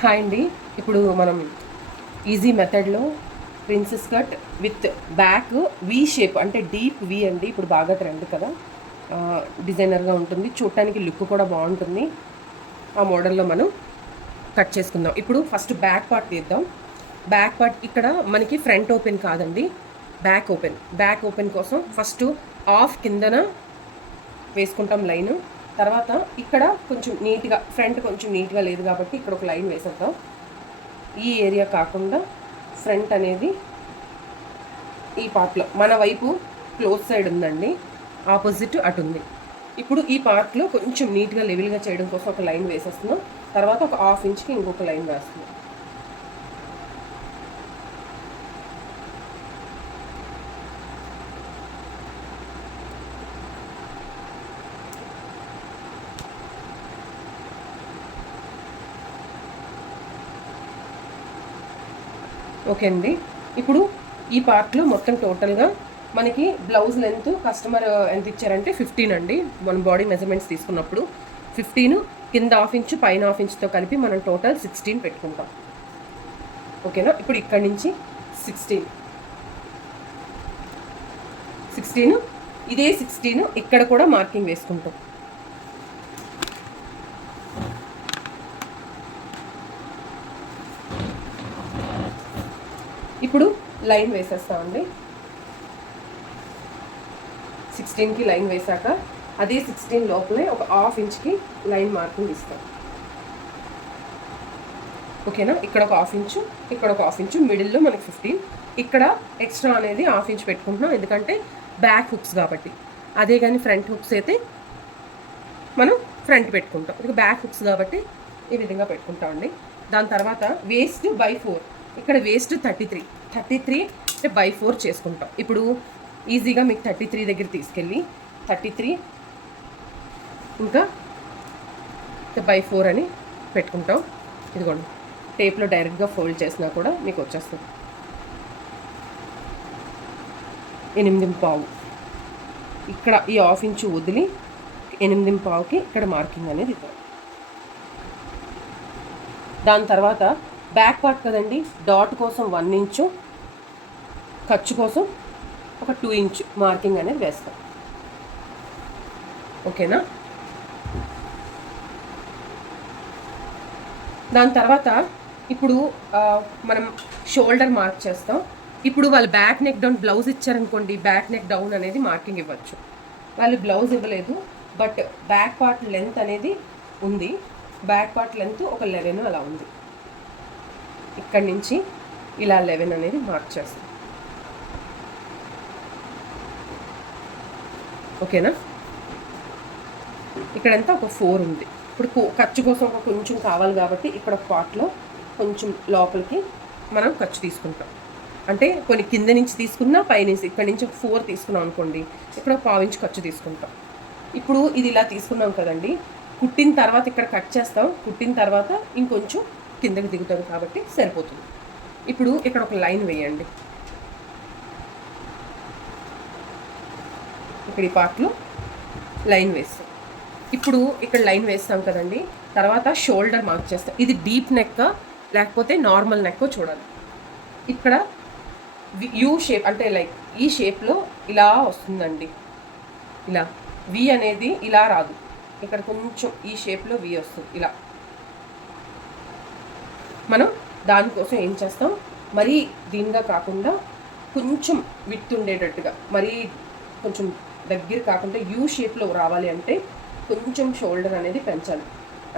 Hi అండి. ఇప్పుడు మనం ఈజీ మెథడ్లో princess cut with back V shape, అంటే డీప్ వీ అండి. ఇప్పుడు బాగా ట్రెండ్ కదా, డిజైనర్గా ఉంటుంది, చూడటానికి లుక్ కూడా బాగుంటుంది. ఆ మోడల్లో మనం కట్ చేసుకుందాం. ఇప్పుడు ఫస్ట్ బ్యాక్ పార్ట్ తీద్దాం. బ్యాక్ పార్ట్ ఇక్కడ మనకి ఫ్రంట్ ఓపెన్ కాదండి, బ్యాక్ ఓపెన్ కోసం ఫస్ట్ ఆఫ్ కిందన వేసుకుంటాం లైను. తర్వాత ఇక్కడ కొంచెం నీట్గా, ఫ్రంట్ కొంచెం నీట్గా లేదు కాబట్టి ఇక్కడ ఒక లైన్ వేసేద్దాం. ఈ ఏరియా కాకుండా ఫ్రంట్ అనేది ఈ పార్ట్లో మన వైపు క్లోజ్ సైడ్ ఉందండి, ఆపోజిట్ అటు ఉంది. ఇప్పుడు ఈ పార్ట్లో కొంచెం నీట్గా లెవెల్గా చేయడం కోసం ఒక లైన్ వేసేస్తున్నాం. తర్వాత ఒక హాఫ్ ఇంచ్కి ఇంకొక లైన్ వేస్తున్నాం. ఓకే అండి. ఇప్పుడు ఈ పార్ట్లో మొత్తం టోటల్గా మనకి బ్లౌజ్ లెంత్ కస్టమర్ ఎంత ఇచ్చారంటే 15 అండి. మనం బాడీ మెజర్మెంట్స్ తీసుకున్నప్పుడు 15, కింద హాఫ్ ఇంచు పైన హాఫ్ ఇంచుతో కలిపి మనం టోటల్ 16 పెట్టుకుంటాం. ఓకేనా? ఇప్పుడు ఇక్కడి నుంచి 16 ఇదే 16 ఇక్కడ కూడా మార్కింగ్ వేసుకుంటాం. ఇప్పుడు లైన్ వేసేస్తామండి. 16కి లైన్ వేసాక అదే 16 లోపలే ఒక హాఫ్ ఇంచ్కి లైన్ మార్కింగ్ ఇస్తాం. ఓకేనా? ఇక్కడ ఒక హాఫ్ ఇంచు, ఇక్కడ ఒక హాఫ్ ఇంచు, మిడిల్లో మనకి 15. ఇక్కడ ఎక్స్ట్రా అనేది హాఫ్ ఇంచ్ పెట్టుకుంటున్నాం, ఎందుకంటే బ్యాక్ హుక్స్ కాబట్టి. అదే కానీ ఫ్రంట్ హుక్స్ అయితే మనం ఫ్రంట్ పెట్టుకుంటాం, ఇది బ్యాక్ హుక్స్ కాబట్టి ఈ విధంగా పెట్టుకుంటామండి. దాని తర్వాత వేస్ట్ బై 4, ఇక్కడ వేస్ట్ 33 అంటే బై 4 చేసుకుంటాం. ఇప్పుడు ఈజీగా మీకు 33 దగ్గర తీసుకెళ్ళి 33 ఇంకా బై 4 అని పెట్టుకుంటాం. ఇదిగోండి, టేప్లో డైరెక్ట్గా ఫోల్డ్ చేసినా కూడా మీకు వచ్చేస్తుంది. 8.5 ఇక్కడ ఈ హాఫ్ ఇంచు వదిలి 8.5కి ఇక్కడ మార్కింగ్ అనేది ఇద్దాం. దాని తర్వాత బ్యాక్ పార్ట్ కదండి, డాట్ కోసం 1 ఇంచు, ఖర్చు కోసం ఒక 2 ఇంచు మార్కింగ్ అనేది వేస్తాం. ఓకేనా? దాని తర్వాత ఇప్పుడు మనం షోల్డర్ మార్క్ చేస్తాం. ఇప్పుడు వాళ్ళు బ్యాక్ నెక్ డౌన్ బ్లౌజ్ ఇచ్చారనుకోండి, బ్యాక్ నెక్ డౌన్ అనేది మార్కింగ్ ఇవ్వచ్చు. వాళ్ళు బ్లౌజ్ ఇవ్వలేదు, బట్ బ్యాక్ పార్ట్ లెంత్ అనేది ఉంది. బ్యాక్ పార్ట్ లెంత్ ఒక 11 అలా ఉంది. ఇక్కడి నుంచి ఇలా 11 అనేది మార్క్ చేస్తాం. ఓకేనా? ఇక్కడంతా ఒక 4 ఉంది. ఇప్పుడు ఖర్చు కోసం ఒక కొంచెం కావాలి కాబట్టి ఇక్కడ ఒక పార్ట్లో కొంచెం లోపలికి మనం ఖర్చు తీసుకుంటాం. అంటే కొన్ని కింద నుంచి తీసుకున్నా పైనుంచి, ఇక్కడ నుంచి ఒక 4 తీసుకున్నాం అనుకోండి, ఇక్కడ ఒక 1/4 ఇంచ్ ఖర్చు తీసుకుంటాం. ఇప్పుడు ఇది ఇలా తీసుకున్నాం కదండి, కుట్టిన తర్వాత ఇక్కడ కట్ చేస్తాం. కుట్టిన తర్వాత ఇంకొంచెం కిందకి దిగుతుంది కాబట్టి సరిపోతుంది. ఇప్పుడు ఇక్కడ ఒక లైన్ వేయండి. ఇక్కడ ఈ పార్ట్లో లైన్ వేస్తాం. ఇప్పుడు ఇక్కడ లైన్ వేస్తాం కదండి, తర్వాత షోల్డర్ మార్క్ చేస్తాం. ఇది డీప్ నెక్ లేకపోతే నార్మల్ నెక్ చూడాలి. ఇక్కడ యూ షేప్, అంటే లైక్ ఈ షేప్లో ఇలా వస్తుందండి. ఇలా వి అనేది ఇలా రాదు, ఇక్కడ కొంచెం ఈ షేప్లో వి వస్తుంది. ఇలా మనం దానికోసం ఏం చేస్తాం, మరీ దీనిగా కాకుండా కొంచెం విత్ ఉండేటట్టుగా, మరీ కొంచెం దగ్గర కాకుండా యూ షేప్లో రావాలి అంటే కొంచెం షోల్డర్ అనేది పెంచాలి.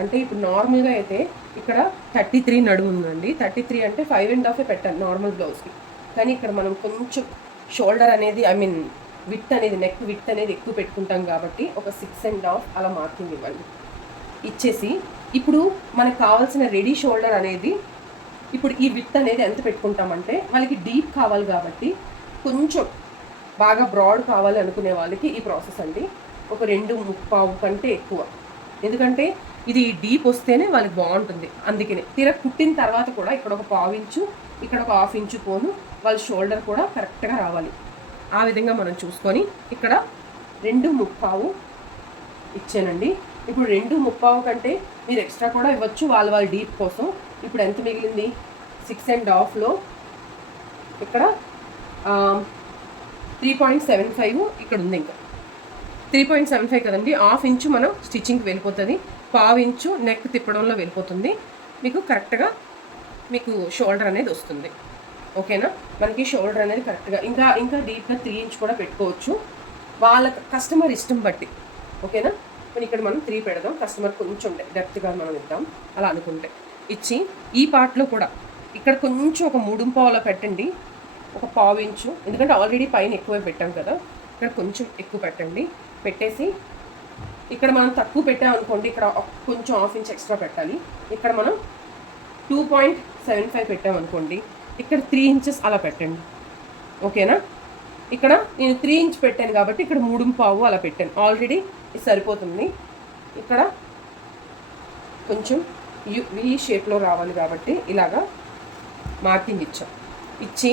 అంటే ఇప్పుడు నార్మల్గా అయితే ఇక్కడ 33 నడుము ఉందండి, 33 అంటే 5.5 పెట్టాలి నార్మల్ బ్లౌజ్కి. కానీ ఇక్కడ మనం కొంచెం షోల్డర్ అనేది, ఐ మీన్ విత్ అనేది, నెక్ విత్ అనేది ఎక్కువ పెట్టుకుంటాం కాబట్టి ఒక 6.5 అలా మార్కింగ్ ఇవ్వండి. ఇచ్చేసి ఇప్పుడు మనకు కావాల్సిన రెడీ షోల్డర్ అనేది, ఇప్పుడు ఈ విత్ అనేది ఎంత పెట్టుకుంటామంటే, వాళ్ళకి డీప్ కావాలి కాబట్టి కొంచెం బాగా బ్రాడ్ కావాలి అనుకునే వాళ్ళకి ఈ ప్రాసెస్ అండి. ఒక 2.25 కంటే ఎక్కువ, ఎందుకంటే ఇది డీప్ వస్తేనే వాళ్ళకి బాగుంటుంది. అందుకనే తీరా కుట్టిన తర్వాత కూడా ఇక్కడ ఒక 1/4 ఇంచు, ఇక్కడ ఒక 1/2 ఇంచు పోను, వాళ్ళ షోల్డర్ కూడా కరెక్ట్గా రావాలి. ఆ విధంగా మనం చూసుకొని ఇక్కడ 2.25 ఇచ్చానండి. ఇప్పుడు 2.5 కంటే మీరు ఎక్స్ట్రా కూడా ఇవ్వచ్చు వాళ్ళ డీప్ కోసం. ఇప్పుడు ఎంత మిగిలింది? 6.5లో ఇక్కడ 3.75 ఇక్కడ ఉంది. ఇంకా 3.75 కదండి, 1/2 ఇంచు మనం స్టిచ్చింగ్కి వెళ్ళిపోతుంది, 1/4 ఇంచు నెక్ తిప్పడంలో వెళ్ళిపోతుంది. మీకు కరెక్ట్గా మీకు షోల్డర్ అనేది వస్తుంది. ఓకేనా? మనకి షోల్డర్ అనేది కరెక్ట్గా ఇంకా డీప్గా 3 ఇంచ్ కూడా పెట్టుకోవచ్చు, వాళ్ళ కస్టమర్ ఇష్టం బట్టి. ఓకేనా? మరి ఇక్కడ మనం 3 పెడదాం, కస్టమర్ కొంచెం డెప్త్గా మనం ఇద్దాం అలా అనుకుంటే. ఇచ్చి ఈ పార్ట్లో కూడా ఇక్కడ కొంచెం ఒక 3.5 పెట్టండి, ఒక 1/4 ఇంచు, ఎందుకంటే ఆల్రెడీ పైన ఎక్కువ పెట్టాం కదా, ఇక్కడ కొంచెం ఎక్కువ పెట్టండి. పెట్టేసి ఇక్కడ మనం తక్కువ పెట్టామనుకోండి, ఇక్కడ కొంచెం 1/2 ఇంచ్ ఎక్స్ట్రా పెట్టాలి. ఇక్కడ మనం 2.75 పెట్టామనుకోండి, ఇక్కడ 3 ఇంచెస్ అలా పెట్టండి. ఓకేనా? ఇక్కడ నేను 3 ఇంచ్ పెట్టాను కాబట్టి ఇక్కడ 3.5 అలా పెట్టాను, ఆల్రెడీ ఇది సరిపోతుంది. ఇక్కడ కొంచెం వి షేప్లో రావాలి కాబట్టి ఇలాగా మార్కింగ్ ఇచ్చి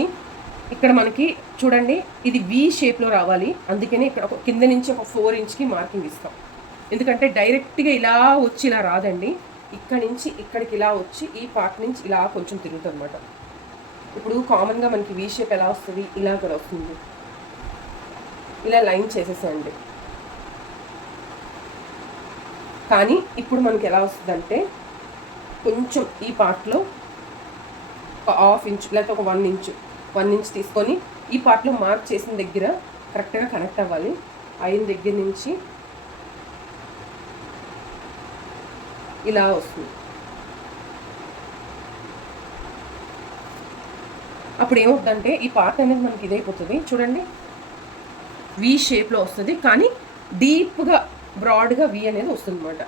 ఇక్కడ మనకి చూడండి ఇది వి షేప్లో రావాలి, అందుకని ఇక్కడ ఒక కింద నుంచి ఒక 4 ఇంచ్కి మార్కింగ్ ఇస్తాం. ఎందుకంటే డైరెక్ట్గా ఇలా వచ్చి ఇలా రాదండి, ఇక్కడ నుంచి ఇక్కడికి ఇలా వచ్చి ఈ పార్ట్ నుంచి ఇలా కొంచెం తిరుగుతుంది అనమాట. ఇప్పుడు కామన్గా మనకి వి షేప్ ఎలా వస్తుంది? ఇలా కూడా వస్తుంది. ఇలా లైన్ చేసేసండి. కానీ ఇప్పుడు మనకి ఎలా వస్తుందంటే కొంచెం ఈ పార్ట్లో ఒక 1/2 ఇంచ్ లేకపోతే ఒక 1 ఇంచ్ తీసుకొని ఈ పార్ట్లో మార్క్ చేసిన దగ్గర కరెక్ట్గా కనెక్ట్ అవ్వాలి. అయిన దగ్గర నుంచి ఇలా వస్తుంది. అప్పుడు ఏమవుతుందంటే ఈ పార్ట్ అనేది మనకి ఇదైపోతుంది. చూడండి వి షేప్లో వస్తుంది, కానీ డీప్గా బ్రాడ్గా వి అనేది వస్తుంది అనమాట.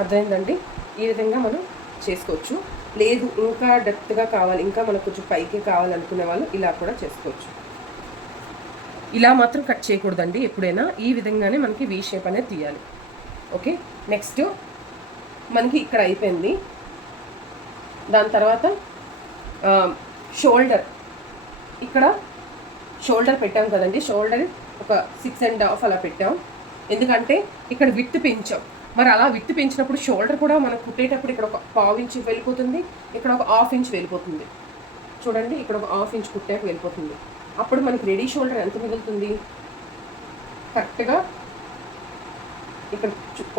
అర్థమైందండి? ఈ విధంగా మనం చేసుకోవచ్చు. లేదు ఇంకా డెప్త్గా కావాలి, ఇంకా మనకు కొంచెం పైకి కావాలనుకునే వాళ్ళు ఇలా కూడా చేసుకోవచ్చు. ఇలా మాత్రం కట్ చేయకూడదండి ఎప్పుడైనా, ఈ విధంగానే మనకి వి షేప్ అనేది తీయాలి. ఓకే, నెక్స్ట్ మనకి ఇక్కడ అయిపోయింది. దాని తర్వాత షోల్డర్, ఇక్కడ షోల్డర్ పెట్టాం కదండి, షోల్డర్ ఒక 6.5 అలా పెట్టాం, ఎందుకంటే ఇక్కడ విడ్త్ పెంచాం. మరి అలా విడ్త్ పెంచినప్పుడు షోల్డర్ కూడా మనం కుట్టేటప్పుడు ఇక్కడ ఒక 1/2 ఇంచ్ వెళ్ళిపోతుంది, ఇక్కడ ఒక 1/2 ఇంచ్ వెళ్ళిపోతుంది. చూడండి ఇక్కడ ఒక 1/2 ఇంచ్ కుట్టాక వెళ్ళిపోతుంది. అప్పుడు మనకి రెడీ షోల్డర్ ఎంత మిగులుతుంది? కరెక్ట్గా ఇక్కడ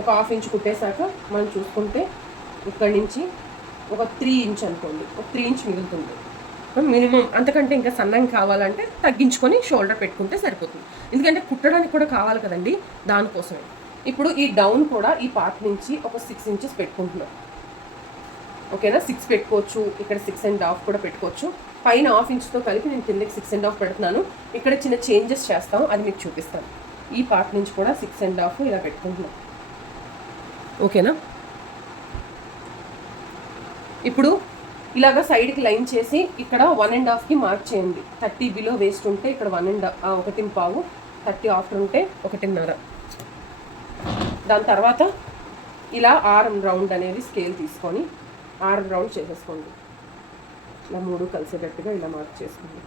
ఒక 1/2 ఇంచ్ కుట్టేశాక మనం చూసుకుంటే ఇక్కడ నుంచి ఒక 3 ఇంచ్ అనుకోండి, ఒక 3 ఇంచ్ మిగులుతుంది. మినిమం అంతకంటే ఇంకా సన్నంగా కావాలంటే తగ్గించుకొని షోల్డర్ పెట్టుకుంటే సరిపోతుంది, ఎందుకంటే కుట్టడానికి కూడా కావాలి కదండి, దానికోసమే. ఇప్పుడు ఈ డౌన్ కూడా ఈ పార్ట్ నుంచి ఒక 6 ఇంచెస్ పెట్టుకుంటున్నాం. ఓకేనా? 6 పెట్టుకోవచ్చు, ఇక్కడ 6.5 కూడా పెట్టుకోవచ్చు. పైన 1/2 ఇంచ్తో కలిపి నేను కిందకి 6.5 పెడుతున్నాను. ఇక్కడ చిన్న చేంజెస్ చేస్తాం, అది మీకు చూపిస్తాను. ఈ పార్ట్ నుంచి కూడా 6.5 ఇలా పెట్టుకుంటున్నాం. ఓకేనా? ఇప్పుడు ఇలాగ సైడ్కి లైన్ చేసి ఇక్కడ 1.5కి మార్క్ చేయండి. 30 బిలో వేస్ట్ ఉంటే ఇక్కడ 1.5, 30 ఆఫ్టర్ ఉంటే 1.5. దాని తర్వాత ఇలా ఆర్మ్ రౌండ్ అనేది స్కేల్ తీసుకొని ఆర్మ్ రౌండ్ చేసేసుకోండి. ఇలా 3 కలిసేటట్టుగా ఇలా మార్క్ చేసుకోండి.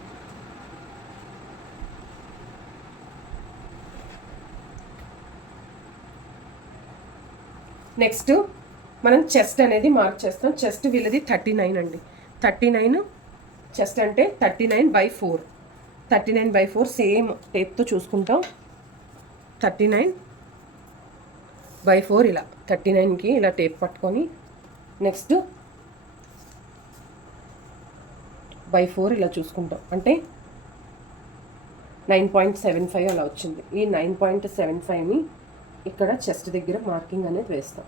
నెక్స్ట్ మనం చెస్ట్ అనేది మార్క్ చేస్తాం. చెస్ట్ వీళ్ళది 39 అండి. 39 చెస్ట్ అంటే 39/4. 39/4 సేమ్ టేప్తో చూసుకుంటాం. 39/4 ఇలా 39కి ఇలా టేప్ పట్టుకొని నెక్స్ట్ 4 ఇలా చూసుకుంటాం. అంటే 9.75 అలా వచ్చింది. ఈ 9.75ని ఇక్కడ చెస్ట్ దగ్గర మార్కింగ్ అనేది వేస్తాం.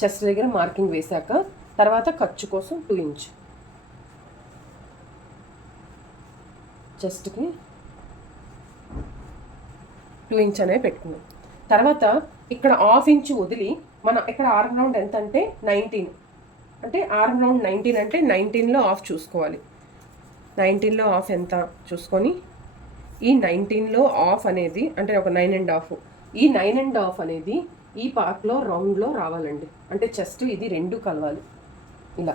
చెస్ట్ దగ్గర మార్కింగ్ వేశాక తర్వాత ఖర్చు కోసం 2 ఇంచ్ చెస్ట్కి 2 ఇంచ్ అనేది పెట్టుకున్నాం. తర్వాత ఇక్కడ 1/2 ఇంచ్ వదిలి మనం ఇక్కడ ఆర్మ్ రౌండ్ ఎంత అంటే 19, అంటే ఆర్మ్ రౌండ్ 19 అంటే 19లో ఆఫ్ చూసుకోవాలి. 19లో ఆఫ్ ఎంత చూసుకొని ఈ 19లో ఆఫ్ అనేది అంటే ఒక 9.5, ఈ 9.5 అనేది ఈ పార్ట్లో రౌండ్లో రావాలండి. అంటే చెస్ట్ ఇది 2 కలవాలి. ఇలా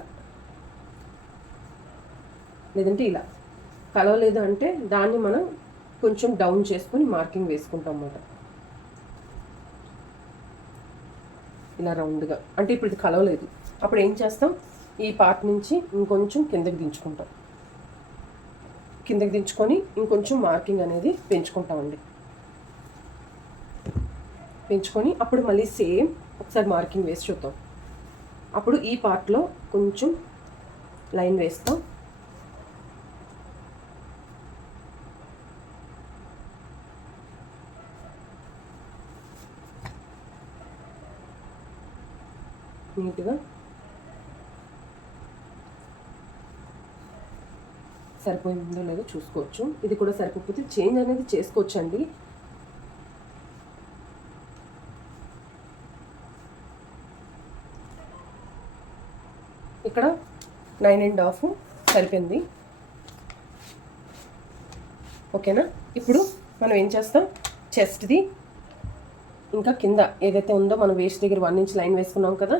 లేదంటే ఇలా కలవలేదు అంటే దాన్ని మనం కొంచెం డౌన్ చేసుకొని మార్కింగ్ వేసుకుంటాం అన్నమాట. ఇలా రౌండ్గా, అంటే ఇప్పుడు ఇది కలవలేదు, అప్పుడు ఏం చేస్తాం, ఈ పార్ట్ నుంచి ఇంకొంచెం కిందకి దించుకుంటాం. కిందకి దించుకొని ఇంకొంచెం మార్కింగ్ అనేది పెంచుకుంటామండి. పెంచుకొని అప్పుడు మళ్ళీ సేమ్ ఒకసారి మార్కింగ్ వేసి చూద్దాం. అప్పుడు ఈ పార్ట్లో కొంచెం లైన్ వేస్తాం. నీట్గా సరిపోయిందో లేదో చూసుకోవచ్చు. ఇది కూడా సరిపోతే చేంజ్ అనేది చేసుకోవచ్చు అండి. ఇక్కడ 9.5 సరిపోయింది. ఓకేనా. ఇప్పుడు మనం ఏం చేస్తాం, చెస్ట్ది ఇంకా కింద ఏదైతే ఉందో మనం వేస్ట్ దగ్గర 1 ఇంచ్ లైన్ వేసుకున్నాం కదా,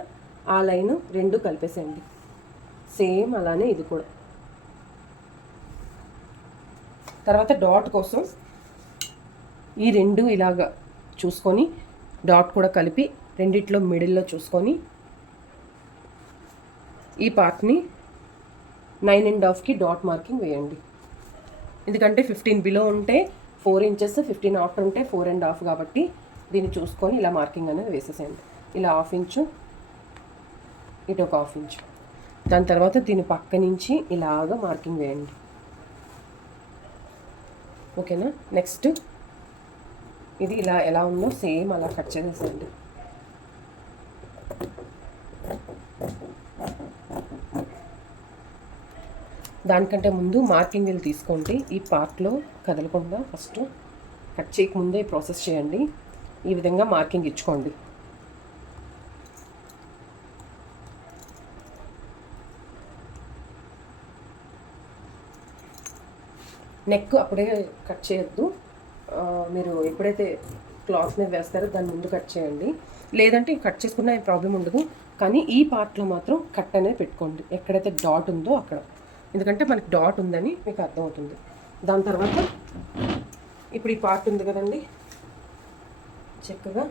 ఆ లైన్ రెండు కలిపేసేయండి. సేమ్ అలానే ఇది కూడా. తర్వాత డాట్ కోసం ఈ రెండు ఇలాగా చూసుకొని డాట్ కూడా కలిపి రెండిట్లో మిడిల్లో చూసుకొని ఈ పార్ట్ని 9.5కి డాట్ మార్కింగ్ వేయండి. ఎందుకంటే 15 బిలో ఉంటే 4 ఇంచెస్, 15 ఆఫ్టర్ ఉంటే 4.5 కాబట్టి దీన్ని చూసుకొని ఇలా మార్కింగ్ అనేది వేసేసేయండి. ఇలా 1/2 ఇంచు, ఇటు ఒక 1/2 ఇంచు. దాని తర్వాత దీని పక్క నుంచి ఇలాగా మార్కింగ్ వేయండి. ఓకేనా. నెక్స్ట్ ఇది ఇలా ఎలా ఉందో సేమ్ అలా కట్ చేసేసేయండి. దానికంటే ముందు మార్కింగ్ వీల్ తీసుకోండి. ఈ పార్ట్లో కదలకుండా ఫస్ట్ కట్ చేయకముందే ప్రాసెస్ చేయండి. ఈ విధంగా మార్కింగ్ ఇచ్చుకోండి. నెక్ అప్పుడే కట్ చేయొద్దు. మీరు ఎప్పుడైతే క్లాత్ మీద వేస్తారో దాని ముందు కట్ చేయండి. లేదంటే కట్ చేసుకున్నా ఏం ప్రాబ్లం ఉండదు. కానీ ఈ పార్ట్లో మాత్రం కట్ అనేది పెట్టుకోండి, ఎక్కడైతే డాట్ ఉందో అక్కడ. ఎందుకంటే మనకి డాట్ ఉందని మీకు అర్థమవుతుంది. దాని తర్వాత ఇప్పుడు ఈ పార్ట్ ఉంది కదండి, చక్కగా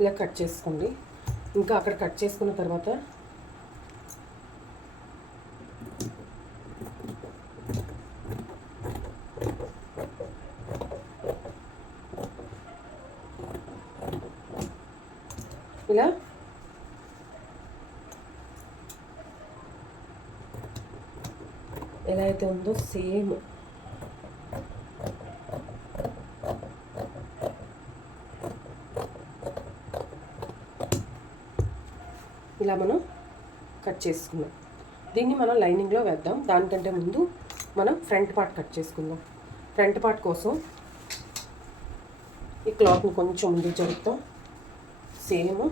ఇలా కట్ చేసుకోండి. ఇంకా అక్కడ కట్ చేసుకున్న తర్వాత ఇలా ఎలా అయితే ఉందో సేమ్ ఇలా మనం కట్ చేసుకుందాం. దీన్ని మనం లైనింగ్లో వేద్దాం. దానికంటే ముందు మనం ఫ్రంట్ పార్ట్ కట్ చేసుకుందాం. ఫ్రంట్ పార్ట్ కోసం ఈ క్లాత్ని కొంచెం ముందు జరుపుతాం సేమ్.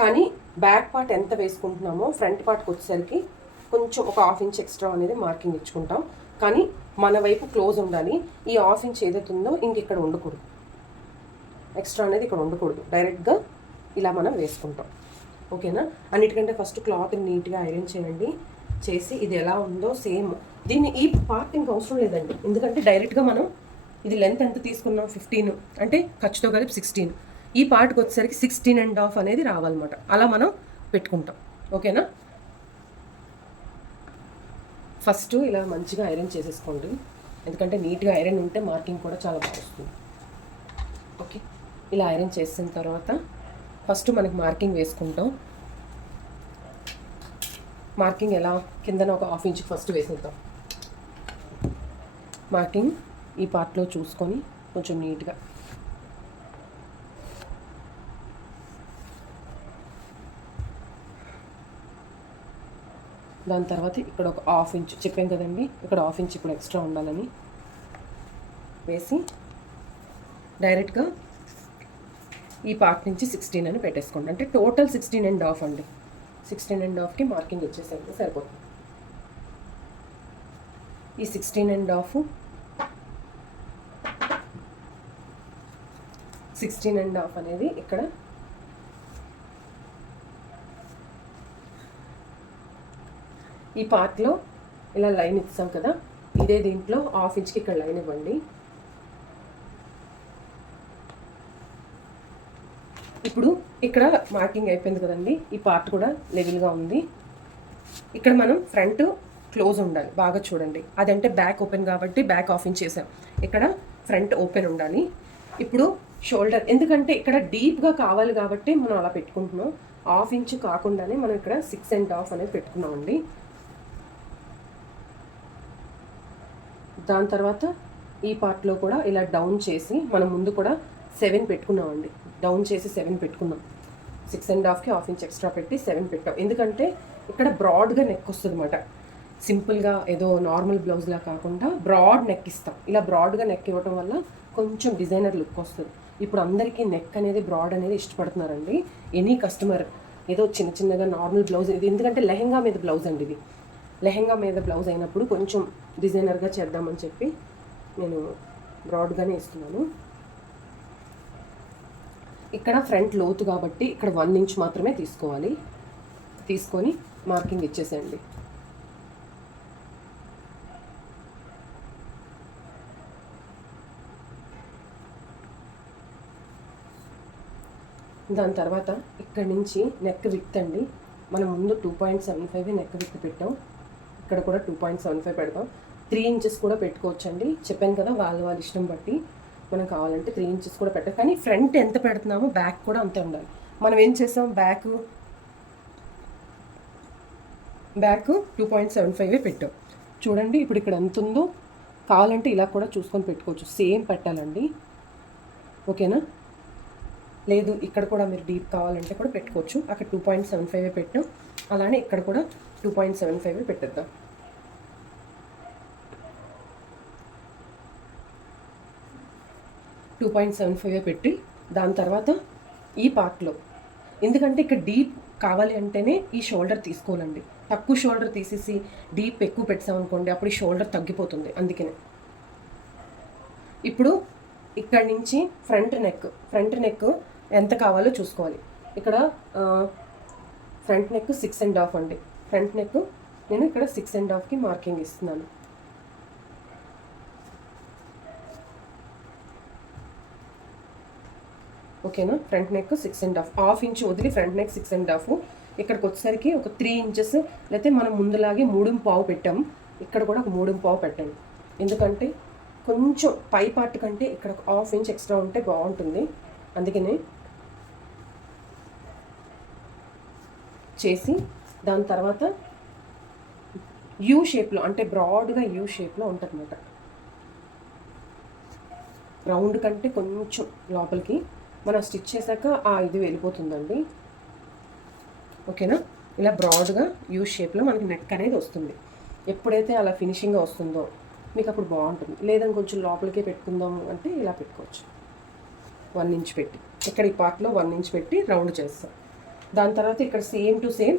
కానీ బ్యాక్ పార్ట్ ఎంత వేసుకుంటున్నామో ఫ్రంట్ పార్ట్కి వచ్చేసరికి కొంచెం ఒక 1/2 ఇంచ్ ఎక్స్ట్రా అనేది మార్కింగ్ ఇచ్చుకుంటాం. కానీ మన వైపు క్లోజ్ ఉండాలి. ఈ 1/2 ఇంచ్ ఏదైతే ఉందో ఇంక ఇక్కడ ఉండకూడదు, ఎక్స్ట్రా అనేది ఇక్కడ ఉండకూడదు. డైరెక్ట్గా ఇలా మనం వేసుకుంటాం. ఓకేనా. అన్నిటికంటే ఫస్ట్ క్లాత్ నీట్గా ఐరన్ చేయండి. చేసి ఇది ఎలా ఉందో సేమ్ దీన్ని ఈ పార్ట్ ఇంకా అవసరం లేదండి. ఎందుకంటే డైరెక్ట్గా మనం ఇది లెంత్ ఎంత తీసుకున్నాం 15, అంటే ఖర్చుతో కలిపి 16. ఈ పార్ట్కి వచ్చేసరికి 16.5 అనేది రావాలన్నమాట. అలా మనం పెట్టుకుంటాం. ఓకేనా. ఫస్ట్ ఇలా మంచిగా ఐరన్ చేసేసుకోండి. ఎందుకంటే నీట్గా ఐరన్ ఉంటే మార్కింగ్ కూడా చాలా బాగా వస్తుంది. ఓకే. ఇలా ఐరన్ చేసిన తర్వాత ఫస్ట్ మనకి మార్కింగ్ వేసుకుంటాం. మార్కింగ్ ఎలా, కిందన ఒక 1/2 ఇంచ్కి ఫస్ట్ వేసేద్దాం. మార్కింగ్ ఈ పార్ట్లో చూసుకొని కొంచెం నీట్గా దాని తర్వాత ఇక్కడ ఒక 1/2 ఇంచ్ చెప్పాం కదండి, ఇక్కడ 1/2 ఇంచ్ ఇప్పుడు ఎక్స్ట్రా ఉండాలని వేసి డైరెక్ట్గా ఈ పార్ట్ నుంచి 16 అని పెట్టేసుకోండి. అంటే టోటల్ 16.5 అండి. 16.5కి మార్కింగ్ ఇచ్చేసేయండి, సరిపోతుంది. ఈ 16.5 అనేది ఇక్కడ ఈ పార్ట్లో ఇలా లైన్ ఇస్తాం కదా, ఇదే దీంట్లో 1/2 ఇంచ్కి ఇక్కడ లైన్ ఇవ్వండి. ఇప్పుడు ఇక్కడ మార్కింగ్ అయిపోయింది కదండి, ఈ పార్ట్ కూడా లెవెల్గా ఉంది. ఇక్కడ మనం ఫ్రంట్ క్లోజ్ ఉండాలి, బాగా చూడండి. అదంటే బ్యాక్ ఓపెన్ కాబట్టి బ్యాక్ 1/2 ఇంచ్ చేసాం, ఇక్కడ ఫ్రంట్ ఓపెన్ ఉండాలి. ఇప్పుడు షోల్డర్, ఎందుకంటే ఇక్కడ డీప్గా కావాలి కాబట్టి మనం అలా పెట్టుకుంటున్నాం. 1/2 ఇంచ్ కాకుండానే మనం ఇక్కడ 6.5 అనేది పెట్టుకున్నామండి. దాని తర్వాత ఈ పార్ట్లో కూడా ఇలా డౌన్ చేసి మనం ముందు కూడా 7 పెట్టుకున్నామండి. డౌన్ చేసి 7 పెట్టుకున్నాం. 6.5కి 1/2 ఇంచ్ ఎక్స్ట్రా పెట్టి 7 పెట్టాం. ఎందుకంటే ఇక్కడ బ్రాడ్గా నెక్ వస్తుంది అన్నమాట. సింపుల్గా ఏదో నార్మల్ బ్లౌజ్లా కాకుండా బ్రాడ్ నెక్ ఇస్తాం. ఇలా బ్రాడ్గా నెక్ ఇవ్వడం వల్ల కొంచెం డిజైనర్ లుక్ వస్తుంది. ఇప్పుడు అందరికీ నెక్ అనేది బ్రాడ్ అనేది ఇష్టపడుతున్నారండి. ఎనీ కస్టమర్ ఏదో చిన్నగా నార్మల్ బ్లౌజ్ ఇది, ఎందుకంటే లెహెంగా మీద బ్లౌజ్ అండి ఇది. లెహెంగా మీద బ్లౌజ్ అయినప్పుడు కొంచెం డిజైనర్గా చేద్దామని చెప్పి నేను బ్రాడ్గానే ఇస్తున్నాను. ఇక్కడ ఫ్రంట్ లోతు కాబట్టి ఇక్కడ 1 ఇంచ్ మాత్రమే తీసుకోవాలి. తీసుకొని మార్కింగ్ ఇచ్చేసేయండి. దాని తర్వాత ఇక్కడ నుంచి నెక్ విడ్త్ అండి, మనం ముందు 2.75 నెక్ విడ్త్ పెట్టాం. ఇక్కడ కూడా 2.75 పెడతాం. 3 ఇంచెస్ కూడా పెట్టుకోవచ్చండి. చెప్పాను కదా, వాళ్ళ ఇష్టం బట్టి మనం కావాలంటే 3 ఇంచెస్ కూడా పెట్టాం. కానీ ఫ్రంట్ ఎంత పెడుతున్నామో బ్యాక్ కూడా అంతే ఉండాలి. మనం ఏం చేసాం, బ్యాక్ 2.75 పెట్టాం. చూడండి ఇప్పుడు ఇక్కడ ఎంత ఉందో, కావాలంటే ఇలా కూడా చూసుకొని పెట్టుకోవచ్చు. సేమ్ పెట్టాలండి, ఓకేనా? లేదు ఇక్కడ కూడా మీరు డీప్ కావాలంటే కూడా పెట్టుకోవచ్చు. అక్కడ 2.75 పెట్టాం, అలానే ఇక్కడ కూడా 2.75 పెట్టేద్దాం. పెట్టి దాని తర్వాత ఈ పార్ట్లో, ఎందుకంటే ఇక్కడ డీప్ కావాలి అంటేనే ఈ షోల్డర్ తీసుకోవాలండి. తక్కువ షోల్డర్ తీసేసి డీప్ ఎక్కువ పెట్టామనుకోండి, అప్పుడు ఈ షోల్డర్ తగ్గిపోతుంది. అందుకనే ఇప్పుడు ఇక్కడ నుంచి ఫ్రంట్ నెక్ ఎంత కావాలో చూసుకోవాలి. ఇక్కడ ఫ్రంట్ నెక్ 6.5 అండి. ఫ్రంట్ నెక్ నేను ఇక్కడ 6.5కి మార్కింగ్ ఇస్తున్నాను. ఓకేనా? ఫ్రంట్ నెక్ 6.5, 1/2 ఇంచ్ వదిలి ఫ్రంట్ నెక్ 6.5. ఇక్కడికి వచ్చేసరికి ఒక 3 ఇంచెస్, లేకపోతే మనం ముందులాగే 3.5 పెట్టాము. ఇక్కడ కూడా ఒక 3.5 పెట్టండి. ఎందుకంటే కొంచెం పై పార్ట్ కంటే ఇక్కడ ఒక 1/2 ఇంచ్ ఎక్స్ట్రా ఉంటే బాగుంటుంది. అందుకనే చేసి దాని తర్వాత యూ షేప్లో, అంటే బ్రాడ్గా యూ షేప్లో ఉంటుంది అన్నమాట. రౌండ్ కంటే కొంచెం లోపలికి మనం స్టిచ్ చేశాక ఇది వెళ్ళిపోతుందండి. ఓకేనా? ఇలా బ్రాడ్గా యూ షేప్లో మనకి నెక్ అనేది వస్తుంది. ఎప్పుడైతే అలా ఫినిషింగ్గా వస్తుందో మీకు అప్పుడు బాగుంటుంది. లేదని కొంచెం లోపలికే పెట్టుకుందాం అంటే ఇలా పెట్టుకోవచ్చు. 1 ఇంచ్ పెట్టి ఇక్కడ ఈ పార్ట్లో 1 ఇంచ్ పెట్టి రౌండ్ చేస్తాం. దాని తర్వాత ఇక్కడ సేమ్ టు సేమ్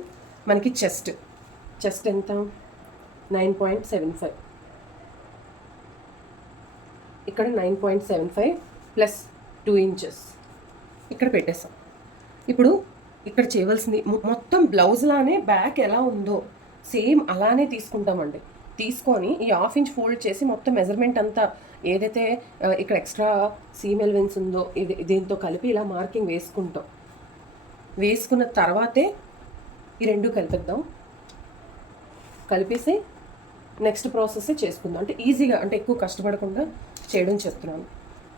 మనకి చెస్ట్ ఎంత, 9.75. ఇక్కడ 9.75 ప్లస్ 2 ఇంచెస్ ఇక్కడ పెట్టేస్తాం. ఇప్పుడు ఇక్కడ చేయవలసింది మొత్తం బ్లౌజ్లానే బ్యాక్ ఎలా ఉందో సేమ్ అలానే తీసుకుంటామండి. తీసుకొని ఈ 1/2 ఇంచ్ ఫోల్డ్ చేసి మొత్తం మెజర్మెంట్ అంతా ఏదైతే ఇక్కడ ఎక్స్ట్రా సీమ్ ఎలివెన్స్ ఉందో దీంతో కలిపి ఇలా మార్కింగ్ వేసుకుంటాం. వేసుకున్న తర్వాతే ఈ రెండు కలిపిద్దాం. కలిపేసి నెక్స్ట్ ప్రాసెస్ చేసుకుందాం. అంటే ఈజీగా, అంటే ఎక్కువ కష్టపడకుండా చేయడం చెప్తున్నాను.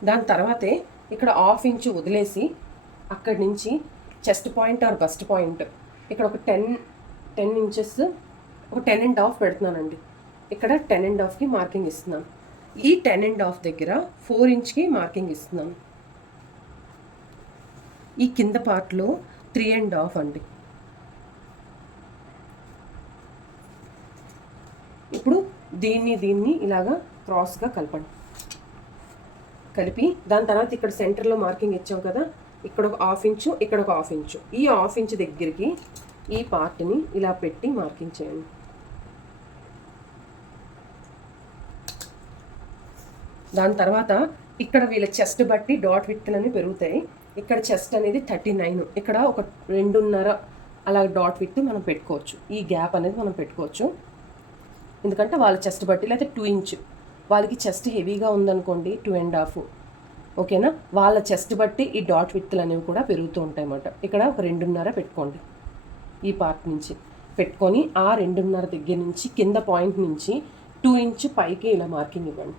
దాని తర్వాతే ఇక్కడ 1/2 ఇంచ్ వదిలేసి అక్కడి నుంచి chest point or bust point ఇక్కడ ఒక 10 ఇంచెస్, ఒక 10.5 పెడుతున్నానండి. ఇక్కడ 10.5కి మార్కింగ్ ఇస్తున్నాను. ఈ 10.5 దగ్గర 4 ఇంచ్కి మార్కింగ్ ఇస్తున్నాను. ఈ కింద పార్ట్లో 3.5 అండి. ఇప్పుడు దీన్ని ఇలాగా క్రాస్గా కలపండి. కలిపి దాని తర్వాత ఇక్కడ సెంటర్లో మార్కింగ్ ఇచ్చాం కదా, ఇక్కడ ఒక 1/2 ఇంచు, ఇక్కడ ఒక 1/2 ఇంచు. ఈ 1/2 ఇంచు దగ్గరికి ఈ పార్ట్ని ఇలా పెట్టి మార్కింగ్ చేయండి. దాని తర్వాత ఇక్కడ వీళ్ళ చెస్ట్ బట్టి డాట్ విత్తులని పెరుగుతాయి. ఇక్కడ చెస్ట్ అనేది 39, ఇక్కడ ఒక 2.5 అలా డాట్ విత్ మనం పెట్టుకోవచ్చు. ఈ గ్యాప్ అనేది మనం పెట్టుకోవచ్చు, ఎందుకంటే వాళ్ళ చెస్ట్ బట్టి. లేకపోతే 2 ఇంచ్, వాళ్ళకి చెస్ట్ హెవీగా ఉందనుకోండి 2.5, ఓకేనా. వాళ్ళ చెస్ట్ బట్టి ఈ డాట్ విత్తులు అనేవి కూడా పెరుగుతూ ఉంటాయి అన్నమాట. ఇక్కడ ఒక 2.5 పెట్టుకోండి. ఈ పార్ట్ నుంచి పెట్టుకొని ఆ 2.5 దగ్గర నుంచి కింద పాయింట్ నుంచి 2 ఇంచ్ పైకి ఇలా మార్కింగ్ ఇవ్వండి.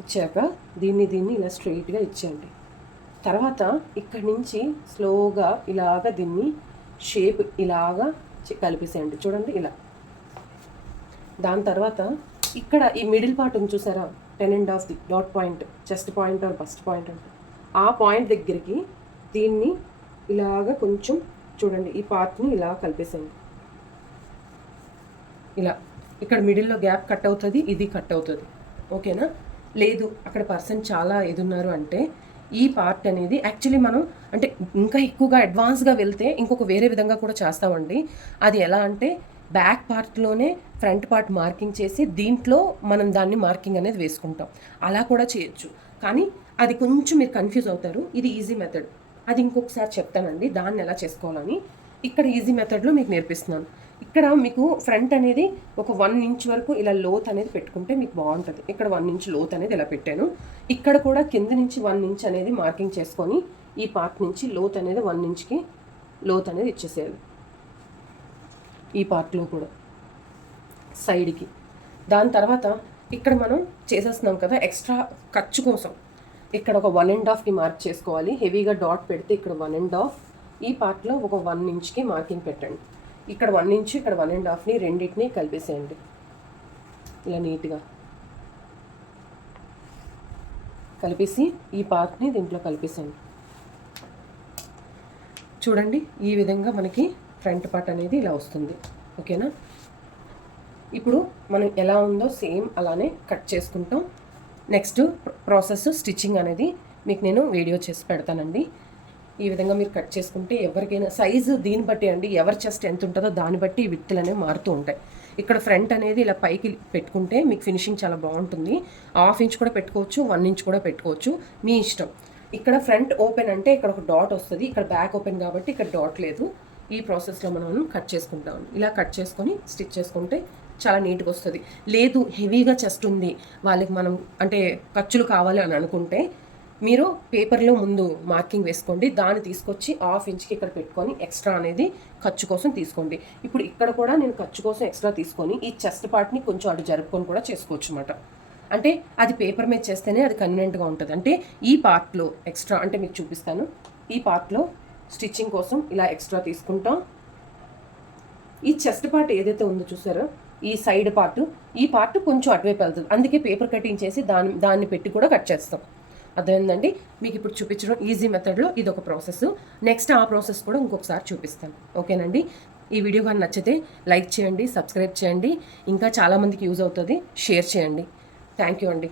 ఇచ్చాక దీన్ని ఇలా స్ట్రైట్గా ఇచ్చేయండి. తర్వాత ఇక్కడి నుంచి స్లోగా ఇలాగ దీన్ని షేప్ ఇలాగా కలిపేసేయండి. చూడండి ఇలా. దాని తర్వాత ఇక్కడ ఈ మిడిల్ పార్ట్ ఉంది చూసారా, 10.5 dot point, chest point or bust point అంటే ఆ పాయింట్ దగ్గరికి దీన్ని ఇలాగ కొంచెం చూడండి, ఈ పార్ట్ని ఇలా కలిపేసేయండి. ఇలా ఇక్కడ మిడిల్లో గ్యాప్ కట్ అవుతుంది, ఇది కట్ అవుతుంది, ఓకేనా. లేదు అక్కడ పర్సన్ చాలా ఎదున్నారు అంటే ఈ పార్ట్ అనేది యాక్చువల్లీ మనం అంటే ఇంకా ఎక్కువగా అడ్వాన్స్గా వెళ్తే ఇంకొక వేరే విధంగా కూడా చేస్తామండి. అది ఎలా అంటే బ్యాక్ పార్ట్లోనే ఫ్రంట్ పార్ట్ మార్కింగ్ చేసి దీంట్లో మనం దాన్ని మార్కింగ్ అనేది వేసుకుంటాం. అలా కూడా చేయొచ్చు, కానీ అది కొంచెం మీరు కన్ఫ్యూజ్ అవుతారు. ఇది ఈజీ మెథడ్, అది ఇంకొకసారి చెప్తానండి దాన్ని ఎలా చేసుకోవాలని. ఇక్కడ ఈజీ మెథడ్లో మీకు నేర్పిస్తున్నాను. ఇక్కడ మీకు ఫ్రంట్ అనేది ఒక 1 ఇంచ్ వరకు ఇలా లోత్ అనేది పెట్టుకుంటే మీకు బాగుంటుంది. ఇక్కడ 1 ఇంచ్ లోత్ అనేది ఇలా పెట్టాను. ఇక్కడ కూడా కింద నుంచి 1 ఇంచ్ అనేది మార్కింగ్ చేసుకొని ఈ పార్ట్ నుంచి లోత్ అనేది 1 ఇంచ్కి లోత్ అనేది ఇచ్చేసేయాలి. ఈ పార్ట్లో కూడా సైడ్కి. దాని తర్వాత ఇక్కడ మనం చేసేస్తున్నాం కదా ఎక్స్ట్రా ఖర్చు కోసం ఇక్కడ ఒక 1.5కి మార్క్ చేసుకోవాలి. హెవీగా డాట్ పెడితే ఇక్కడ 1.5, ఈ పార్ట్లో ఒక 1 ఇంచ్కి మార్కింగ్ పెట్టండి. ఇక్కడ 1 ఇంచ్, ఇక్కడ 1.5ని రెండింటిని కలిపేసేయండి ఇలా నీట్గా కలిపేసి ఈ పార్ట్ని దీంట్లో కలిపేసేయండి. చూడండి ఈ విధంగా మనకి ఫ్రంట్ పార్ట్ అనేది ఇలా వస్తుంది, ఓకేనా. ఇప్పుడు మనం ఎలా ఉందో సేమ్ అలానే కట్ చేసుకుంటాం. నెక్స్ట్ ప్రాసెస్ స్టిచ్చింగ్ అనేది మీకు నేను వీడియో చేసి పెడతానండి. ఈ విధంగా మీరు కట్ చేసుకుంటే ఎవరికైనా సైజు దీన్ని బట్టి అండి, ఎవరి చెస్ట్ ఎంత ఉంటుందో దాన్ని బట్టి విత్తులు అనేవి మారుతూ ఉంటాయి. ఇక్కడ ఫ్రంట్ అనేది ఇలా పైకి పెట్టుకుంటే మీకు ఫినిషింగ్ చాలా బాగుంటుంది. 1/2 ఇంచ్ కూడా పెట్టుకోవచ్చు, 1 ఇంచ్ కూడా పెట్టుకోవచ్చు, మీ ఇష్టం. ఇక్కడ ఫ్రంట్ ఓపెన్ అంటే ఇక్కడ ఒక డాట్ వస్తుంది, ఇక్కడ బ్యాక్ ఓపెన్ కాబట్టి ఇక్కడ డాట్ లేదు. ఈ ప్రాసెస్లో మనం కట్ చేసుకుంటాం. ఇలా కట్ చేసుకొని స్టిచ్ చేసుకుంటే చాలా నీట్గా వస్తుంది. లేదు హెవీగా చెస్ట్ ఉంది వాళ్ళకి మనం అంటే ఖర్చులు కావాలి అని అనుకుంటే మీరు పేపర్లో ముందు మార్కింగ్ వేసుకోండి, దాన్ని తీసుకొచ్చి 1/2 ఇంచ్కి ఇక్కడ పెట్టుకొని ఎక్స్ట్రా అనేది ఖర్చు కోసం తీసుకోండి. ఇప్పుడు ఇక్కడ కూడా నేను ఖర్చు కోసం ఎక్స్ట్రా తీసుకొని ఈ చెస్ట్ పార్ట్ని కొంచెం అటు జరుపుకొని కూడా చేసుకోవచ్చు అన్నమాట. అంటే అది పేపర్ మీద చేస్తేనే అది కన్వీనియంట్గా ఉంటుంది. అంటే ఈ పార్ట్లో ఎక్స్ట్రా అంటే మీకు చూపిస్తాను. ఈ పార్ట్లో స్టిచ్చింగ్ కోసం ఇలా ఎక్స్ట్రా తీసుకుంటాం. ఈ చెస్ట్ పార్ట్ ఏదైతే ఉందో చూసారో ఈ సైడ్ పార్ట్, ఈ పార్ట్ కొంచెం అటువైపు వెళ్తుంది, అందుకే పేపర్ కటింగ్ చేసి దాన్ని పెట్టి కూడా కట్ చేస్తాం. అదేంటండి మీకు ఇప్పుడు చూపించడం ఈజీ మెథడ్లో ఇది ఒక ప్రాసెస్. నెక్స్ట్ ఆ ప్రాసెస్ కూడా ఇంకొకసారి చూపిస్తాను, ఓకేనండి. ఈ వీడియో కానీ నచ్చితే లైక్ చేయండి, సబ్స్క్రైబ్ చేయండి, ఇంకా చాలామందికి యూజ్ అవుతుంది, షేర్ చేయండి. థ్యాంక్ యూ అండి.